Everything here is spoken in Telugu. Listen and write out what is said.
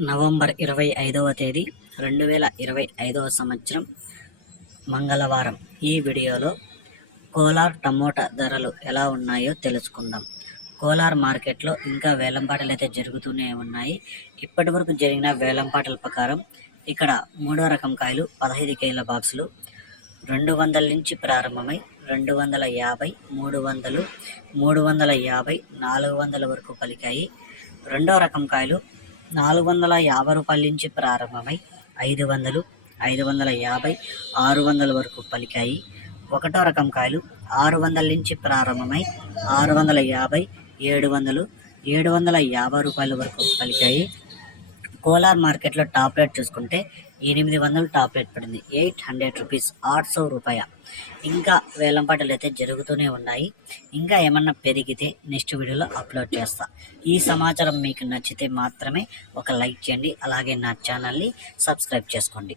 నవంబర్ ఇరవై ఐదవ తేదీ రెండు వేల ఇరవై ఐదవ సంవత్సరం మంగళవారం. ఈ వీడియోలో కోలార్ టమోటా ధరలు ఎలా ఉన్నాయో తెలుసుకుందాం. కోలార్ మార్కెట్లో ఇంకా వేలంపాటలు అయితే జరుగుతూనే ఉన్నాయి. ఇప్పటి వరకు జరిగిన వేలంపాటల ప్రకారం ఇక్కడ మూడో రకం కాయలు పదహైదు కేల బాక్సులు రెండు వందల నుంచి ప్రారంభమై రెండు వందల యాభై మూడు వందలు మూడు వందల యాభై నాలుగు వందల వరకు పలికాయి. రెండో రకం కాయలు నాలుగు వందల యాభై రూపాయల నుంచి ప్రారంభమై ఐదు వందలు ఐదు వందల యాభై ఆరు వందల వరకు పలికాయి. ఒకటో రకం కాయలు ఆరు వందల నుంచి ప్రారంభమై ఆరు వందల యాభై ఏడు వందలు ఏడు వందల యాభై రూపాయల వరకు పలికాయి. కోలార్ మార్కెట్లో టాప్ రేట్ చూసుకుంటే ఎనిమిది వందలు టాప్ రేట్ పడింది. ఎయిట్ హండ్రెడ్ రూపీస్ ఆరు సో రూపాయ. ఇంకా వేలంపాటలు అయితే జరుగుతూనే ఉన్నాయి. ఇంకా ఏమన్నా పెరిగితే నెక్స్ట్ వీడియోలో అప్లోడ్ చేస్తా. ఈ సమాచారం మీకు నచ్చితే మాత్రమే ఒక లైక్ చేయండి. అలాగే నా ఛానల్ని సబ్స్క్రైబ్ చేసుకోండి.